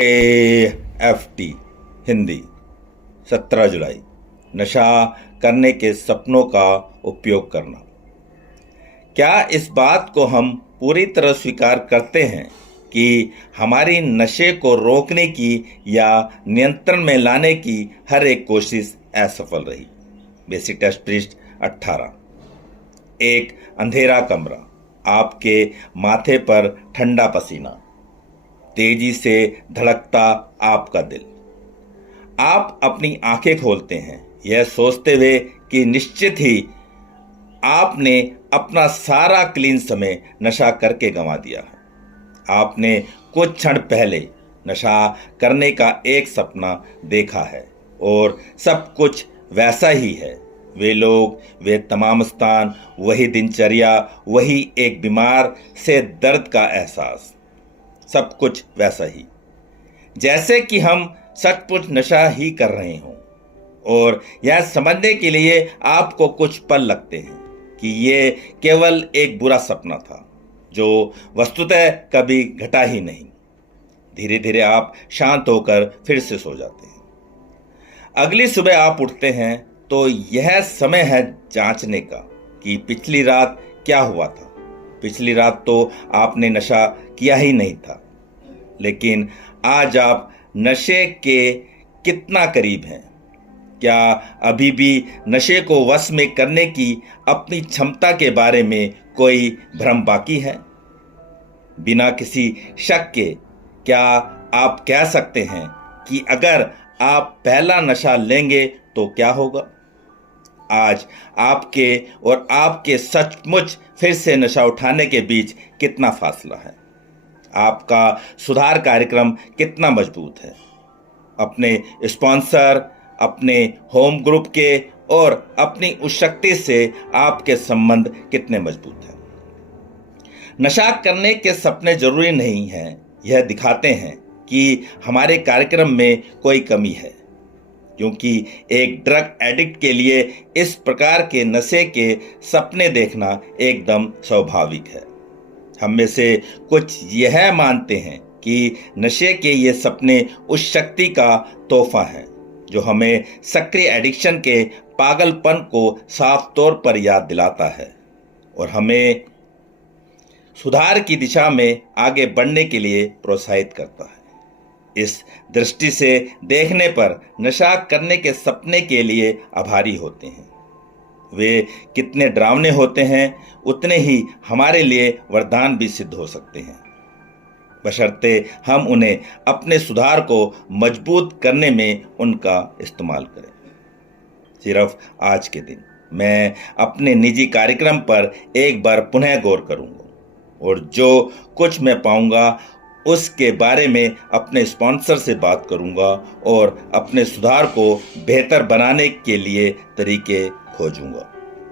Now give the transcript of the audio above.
AFT Hindi 17 जुलाई। नशा करने के सपनों का उपयोग करना। क्या इस बात को हम पूरी तरह स्वीकार करते हैं कि हमारी नशे को रोकने की या नियंत्रण में लाने की हर एक कोशिश असफल रही? बेसिक टेस्ट पृष्ठ 18। एक अंधेरा कमरा, आपके माथे पर ठंडा पसीना, तेजी से धड़कता आपका दिल। आप अपनी आंखें खोलते हैं यह सोचते हुए कि निश्चित ही आपने अपना सारा क्लीन समय नशा करके गंवा दिया है। आपने कुछ क्षण पहले नशा करने का एक सपना देखा है और सब कुछ वैसा ही है। वे लोग, वे तमाम स्थान, वही दिनचर्या, वही एक बीमार से दर्द का एहसास, सब कुछ वैसा ही, जैसे कि हम सचमुच नशा ही कर रहे हों। और यह समझने के लिए आपको कुछ पल लगते हैं कि ये केवल एक बुरा सपना था जो वस्तुतः कभी घटा ही नहीं। धीरे धीरे आप शांत होकर फिर से सो जाते हैं। अगली सुबह आप उठते हैं तो यह समय है जांचने का कि पिछली रात क्या हुआ था। पिछली रात तो आपने नशा किया ही नहीं था, लेकिन आज आप नशे के कितना करीब हैं? क्या अभी भी नशे को वश में करने की अपनी क्षमता के बारे में कोई भ्रम बाकी है? बिना किसी शक के क्या आप कह सकते हैं कि अगर आप पहला नशा लेंगे तो क्या होगा? आज आपके और आपके सचमुच फिर से नशा उठाने के बीच कितना फासला है? आपका सुधार कार्यक्रम कितना मजबूत है? अपने स्पॉन्सर, अपने होम ग्रुप के और अपनी उस शक्ति से आपके संबंध कितने मजबूत हैं? नशा करने के सपने जरूरी नहीं हैं, यह दिखाते हैं कि हमारे कार्यक्रम में कोई कमी है, क्योंकि एक ड्रग एडिक्ट के लिए इस प्रकार के नशे के सपने देखना एकदम स्वाभाविक है। हम में से कुछ यह मानते हैं कि नशे के ये सपने उस शक्ति का तोहफा है जो हमें सक्रिय एडिक्शन के पागलपन को साफ तौर पर याद दिलाता है और हमें सुधार की दिशा में आगे बढ़ने के लिए प्रोत्साहित करता है। इस दृष्टि से देखने पर नशा करने के सपने के लिए आभारी होते हैं। वे कितने डरावने होते हैं, उतने ही हमारे लिए वरदान भी सिद्ध हो सकते हैं, बशर्ते हम उन्हें अपने सुधार को मजबूत करने में उनका इस्तेमाल करें। सिर्फ आज के दिन मैं अपने निजी कार्यक्रम पर एक बार पुनः गौर करूंगा और जो कुछ मैं पाऊंगा उसके बारे में अपने स्पॉन्सर से बात करूंगा और अपने सुधार को बेहतर बनाने के लिए तरीके खोजूंगा।